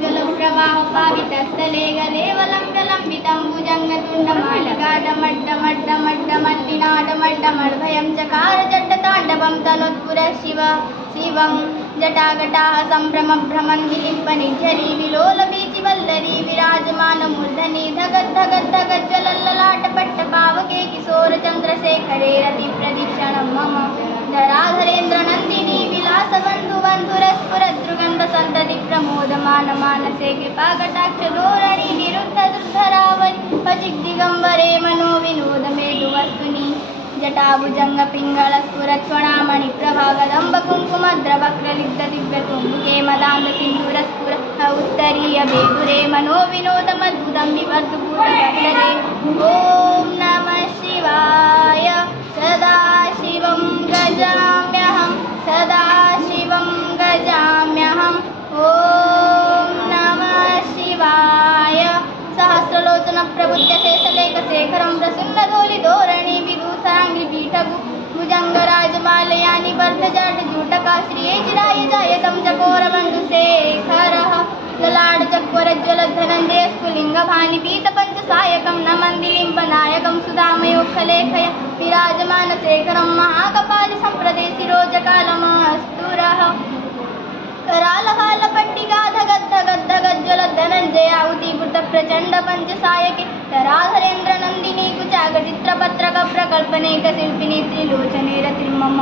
जलप्रवाहपावितस्थले गलेवलम्बितं भुजङ्गतुण्डमालिकाडमड्डमड्डमड्डिनाडमड्डमड्भयं चकार जट्टताण्डवं तनोत्पुरः शिवं जटाकटाः सम्भ्रमभ्रमन् विलिम्पनिर्झरी विलोलवीचिवल्लरी विराजमानमूर्धनि धगद्धगद्धगज्ज्वलल्ललाटपट्टपावके किशोरचन्द्रशेखरे रतिप्रदीक्षणं मम धराधरेन्द्रनन्दिनी विलासबन्धुबन्धुरस्फुरद्रुगन्धसन्तति प्रमोदमानमानसे कृपाकटाक्षधोरणि निरुद्धदुर्धरावरि पचिद्दिगम्बरे मनोविनोदमेधुवस्तुनि जटाभुजङ्गपिङ्गलस्फुरत्वणामणिप्रभागदम्बकुङ्कुमद्रवक्रलिप्तदिव्यतुम्बुके मदान्धसिन्धुरस्फुर उत्तरीयवेदुरे मनोविनोदमद्भुतं ॐ नमः शिवाय सदाशिवं गजाम्यहं सदाशिवं गजाम्यहं ॐ नमः शिवाय सहस्रलोचनप्रभुत्य शेषलेखशेखरं प्रसन्नधूलिधोरणि विभूषाङ्गिपीठगु भुजङ्गराजमालयानि वर्धजाटजूटका श्रियेचिराय जायतं चकोरबन्धुशेखरः ललाटचक्वरज्ज्वलधनञ्जयस्फुलिङ्गभानिपीतपञ्चसायकं न मन्दिलिम्बनायकं सुधामयोखलेखय विराजमानशेखरं महाकपालिसम्प्रदे शिरोजकालमस्तुरः करालकालपट्टिकाधगद्धगद्धगज्ज्वलधनञ्जयाहुतिभृतप्रचण्डपञ्चसायके धराधरेन्द्रनन्दिनी कुचाकचित्रपत्रकप्रकल्पने कशिल्पिनी त्रिलोचने रतिर्मम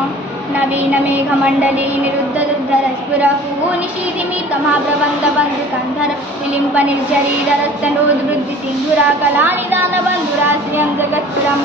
नवीनमेघमण्डली निरुद्धरुद्रस्फुरनिशीतिमितमाप्रबन्धबन्धुकन्धर विलिम्पनिर्झरीधरस्तनोद्वृद्धिसिन्धुरा कलानिदानबन्धुराश्रियं जगत्पुरं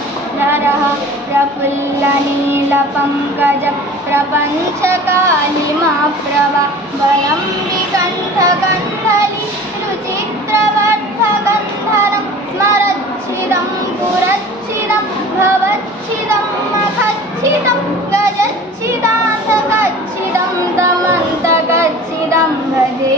प्रफुल्लनीलपङ्कज प्रपञ्चकालिमाप्रभा बलं विकण्ठकण्ठली रुचित्रवर्धकन्धरं स्मरच्छिदं पुरच्छिदं भवच्छिदं मखच्छिदं गजच्छिदान्तकच्छिदं दमन्तकच्छिदं भजे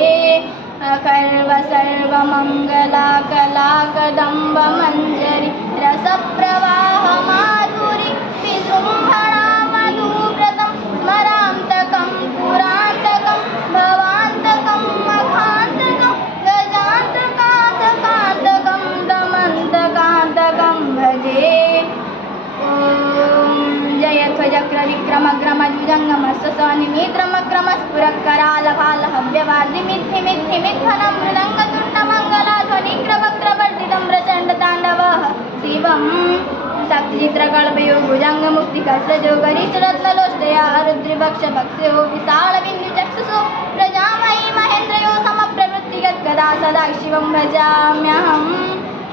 अकर्वसर्वमङ्गलाकलाकदम्बमञ्जरी रसप्रवाहमाधुरी विजृम्भणा मधुव्रतं स्मरान्तकं पुरान्तकं भवान्तकं मखान्तकं गजान्तकान्तकान्तकं दमन्तकान्तकं भजे जय ध्वजक्रविक्रमग्रमजुजङ्गमस्वस्वानिमित्रमक्रमस्फुरत्करालभालहव्यवार्धिमिद्धिमिद्धिमिद्धनं मृदङ्गतुण्डमङ्गलाध्वनिक्रवक्त्रवर्धितं प्रचण्डताण्डवः शिवं शक्तिचित्रकल्पयो भुजङ्गमुक्तिकस्रजो गरिष्ठरत्नलोष्टया रुद्रवक्षभक्ष्यो विशालबिन्दुचक्षुषो प्रजामयी महेन्द्रयो समप्रवृत्तिगद्गदा सदा शिवं भजाम्यहम्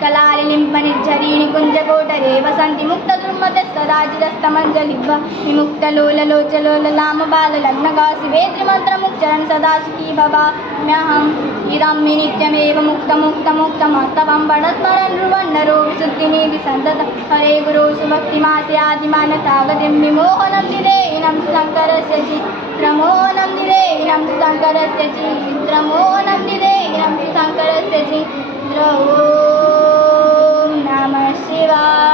कलालिलिम्पनिर्झरीणि कुञ्जकोटरे वसन्ति मुक्तदुर्मते सदा चिरस्तमञ्जलिभ्व विमुक्तलोललोचलोललामबाललग्नगा शिवेत्रिमन्त्रमुच्चरन् सदा सुखी भवाम्यहम् इदं मे नित्यमेव मुक्तमुक्तमुक्तमस्तवं पडस्मरन् ध्रुवन्नरो विशुद्धिनिधि सन्ततं हरे गुरो सुभक्तिमासे आदिमानतागतिं विमोहनं निरेनं शङ्करस्य चित्रमोहनं निरेनं शङ्करस्य चित्रमोहनं निरेनं शङ्करस्य चित्र ॐ नमः शिवाय।